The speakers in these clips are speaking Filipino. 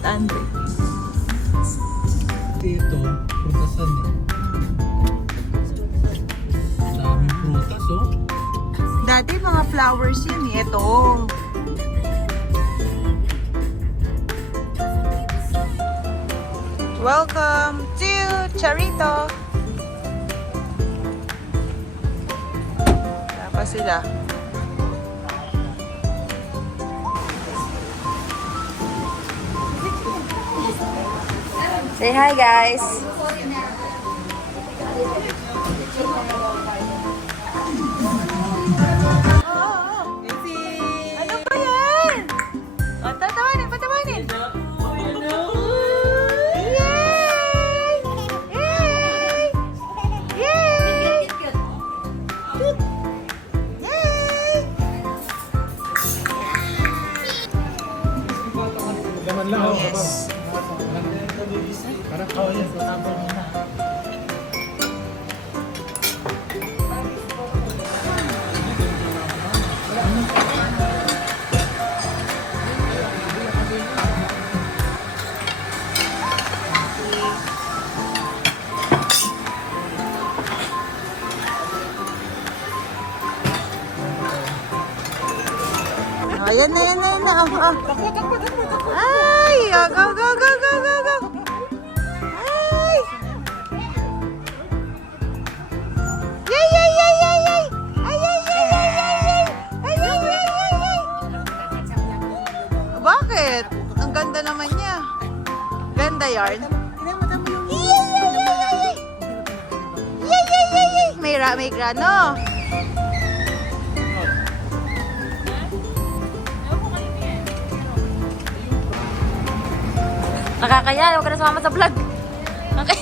at Andre. Ito, prutasan eh. Daming prutas oh. Dati mga flowers yun eh. Ito. Welcome to Charito. Tapos sila. Say hi guys. Ano ba yan? O, tatawanin, patawanin. Yay! Yay! Yay! Yay! Gaman lang oh. Yes. Parang oh yan, tatapon mo na. Ayan na, yan na, yan na. Ay, go, go, go, go, go, go, go. Ay. Yay, yay, yay, yay, yay. Ay, yay, yay, yay, yay, yay. Ay, yay, yay, yay, yay. Bakit? Ang ganda naman niya. Ganda yarn. Yay, yay, yay, yay. Yay, yay, yay, yay. May grano. Nakakaya, huwag ka na sumama sa vlog. Okay.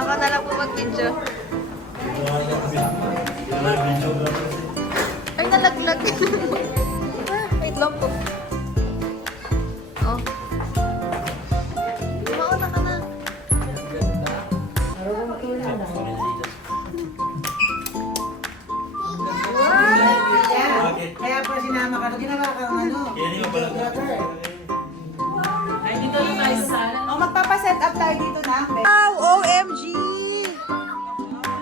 Ako na lang po mag-video. Ay, nalaglag. Wait lang po. Oh. Mauna ka na. Kaya pa sinama ka, ginawa ka ng ano? Ay, dito na tayo sa sala. Oh, magpapaset up tayo dito na. Wow, OMG!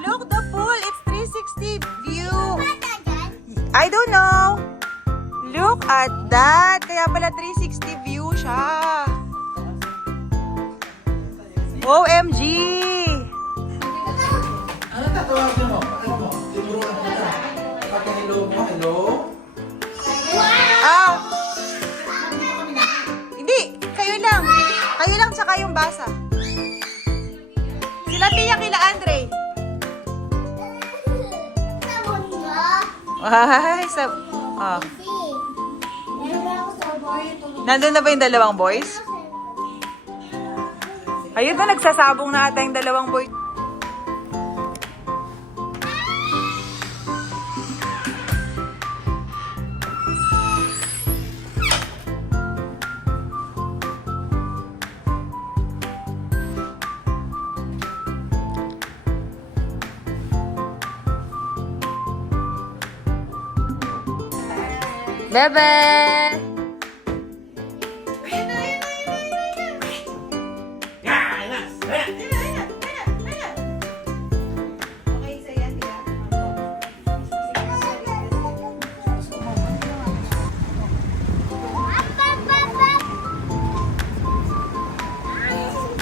Look, the pool. It's 360 view. I don't know. Look at that. Kaya pala 360 view siya. OMG! Ano tatawag niyo mo? Ano mo? Tinuruan mo na. Pati hello mo, hello? Ah! Hindi, kayo lang. Kayo lang tsaka yung basa. Sila Tia kila Andre. Ay, oh. Nandun na ba yung dalawang boys? Ayun na, nagsasabong na ata yung dalawang boys. Bebe!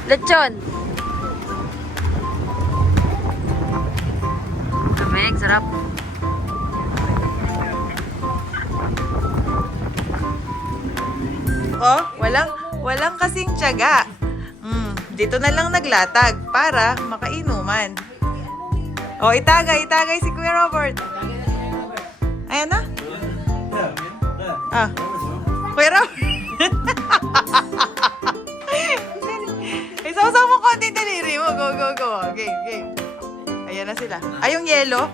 Lechon! Lamig, sarap. Oh, walang kasing tiyaga. Dito na lang naglatag para makainuman. Oh, itagay si Kuya Robert. Ayan na. Ah. Kuya Ram. Isaw-saw mo konti daliri mo. Go, go, go. Game, game. Ayan na sila. Ay, yung yellow.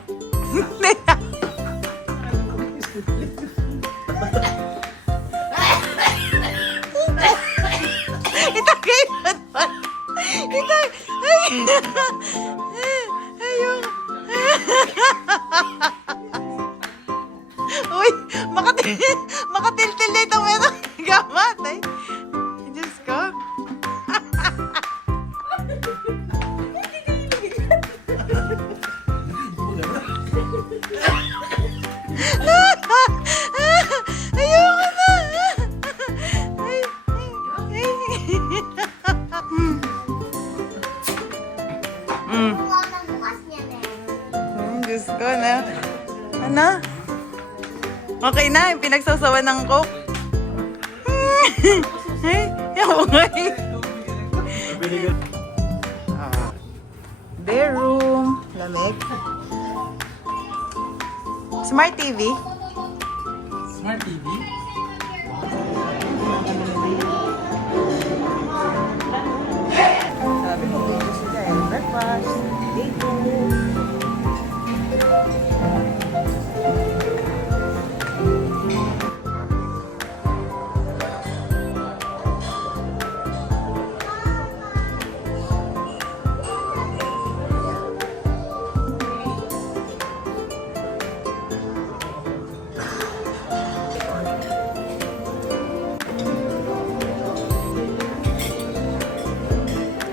Itagay mo naman. Itagay. Ay. Ayun. Uy, makatil-til na itong metong gamat. Ay, Diyos ko. Ayoko na. Ay, ay, Diyos ko na. Ano? Okay na, yung pinagsasawan ng coke. Ay, ako nga eh. Bare room. Lamig. Smart TV. Smart TV? Sabi ko, dito sila eh. Breakfast. Dito.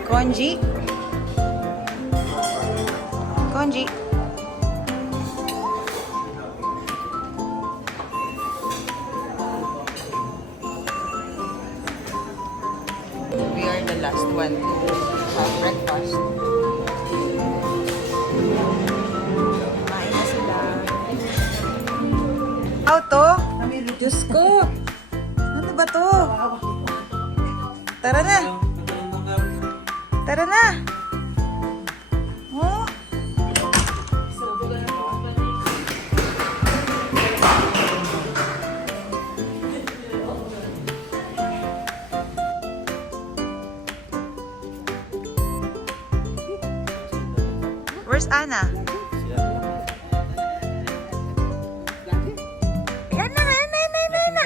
Konji. Konji. We are the last one to have breakfast. Kumain na sila. How to? Diyos ko! Ano ba to? Tara na! Tara na! Oh! Where's Anna? Yan na! Yan na! Yan na! Yan na!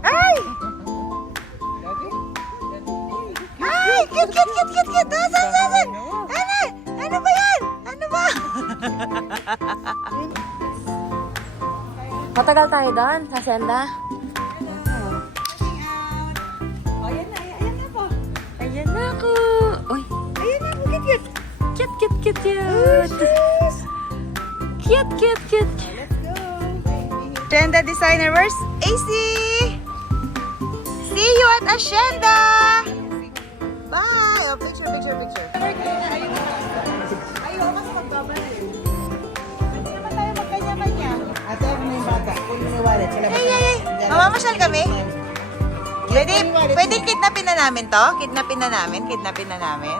Ay! Ay! Cute! Cute! Cute! Cute! Cute! Asan! Ano? Ano ba yan? Ano ba? Matagal tayo doon, sa senda. Ayan na! Ayan na po! Ayan na ako. Uy, Ayan na! Cute! Cute! cute, cute, cute, Oh, cute. sis! Cute, cute, cute. Let's go! Ashenda designer, where's AC? See you at Ashenda! Bye! Oh, picture, picture, picture. Ayaw kasi magbabalik. Hindi naman tayo magkanya-kanya. Ate, ako na yung bata. Kung mo yung wallet, sila Ay, ay, ay. Mamamasyal kami? Pwede kidnapin na namin to? Kidnapin na namin? Kidnapin na namin?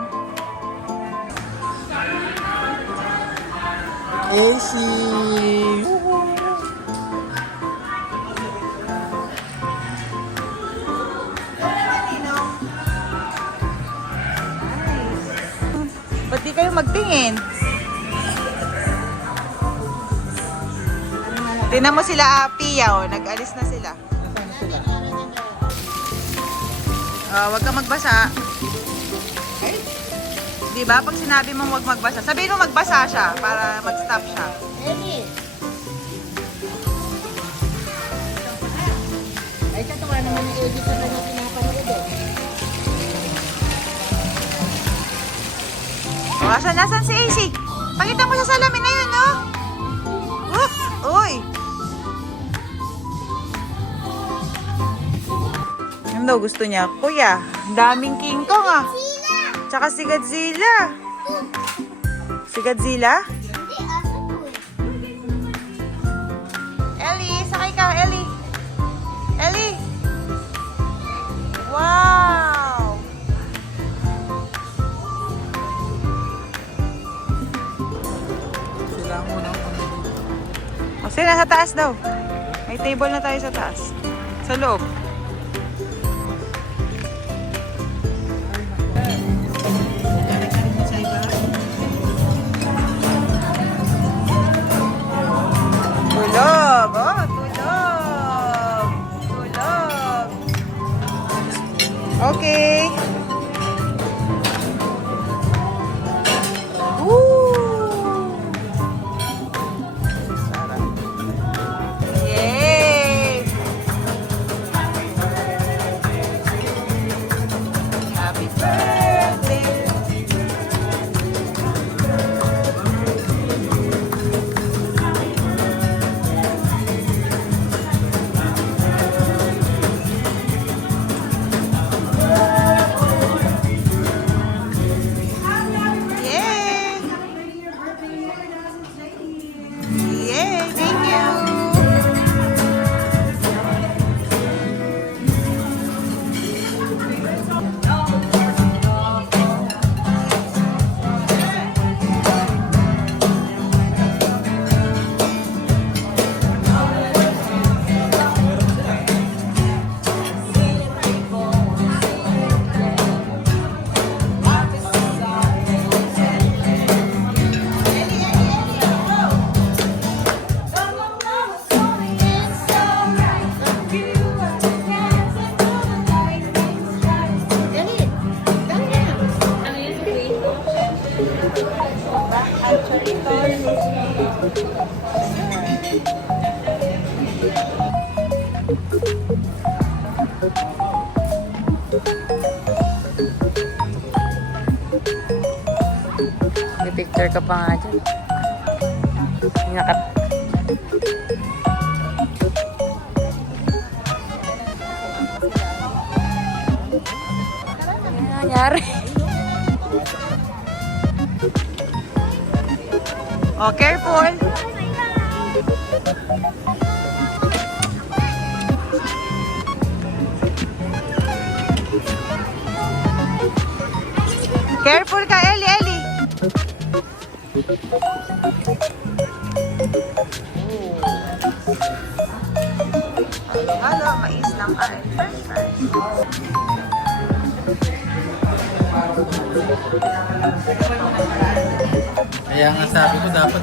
AC! Ba't di kayo magtingin? Tingnan mo sila, Pia, oh. Nag-alis na sila. Wag ka magbasa. Di ba? Pag sinabi mong wag magbasa, sabihin mo magbasa siya para mag-stop siya. Ay, tatawa naman yung edit sa kanya pinapanood eh. Asan si AC? Pakita mo sa salamin na yun, no? Whoop! Uy! Ano daw gusto niya? Kuya, daming King Kong ah. Tsaka si Godzilla. Si Godzilla? Ellie, sakay ka, Ellie. Ellie! Wow! Sila muna. O, sila nasa taas daw. May table na tayo sa taas. Sa loob. Tulog! Oh, tulog! Tulog! Okay. Woo! Sarap. Yay! Happy birthday! Yay! Yay! Thank you! May picture ka pa nga dyan. Nakat... Ano nangyari? Oh, careful! Careful ka, Ellie, Ellie! Halo, mais lang ka. Perfect. Kaya nga sabi ko dapat.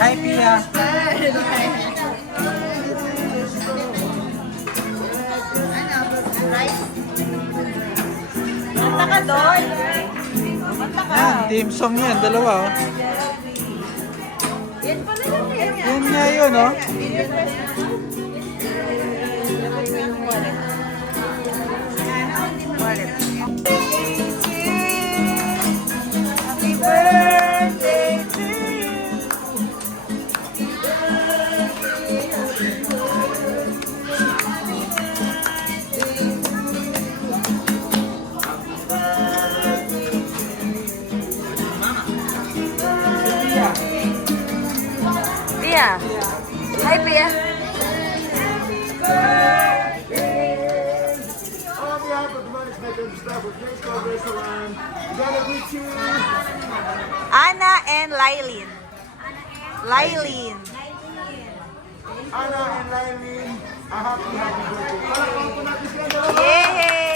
Hi, Pia. Kanta ka doon. Kanta ka. Yan, team song yan. Dalawa, oh. Yan pala lang yan. Yan nga yun, oh. Happy birthday to you. Pia. Hi, Pia. On behalf of the management and staff of Grace Progress Salon, gotta greet you. Anna and Lylene. Lylene. Anna and Lylene, a happy birthday. Palakpakan po natin sila dalawa. Yay!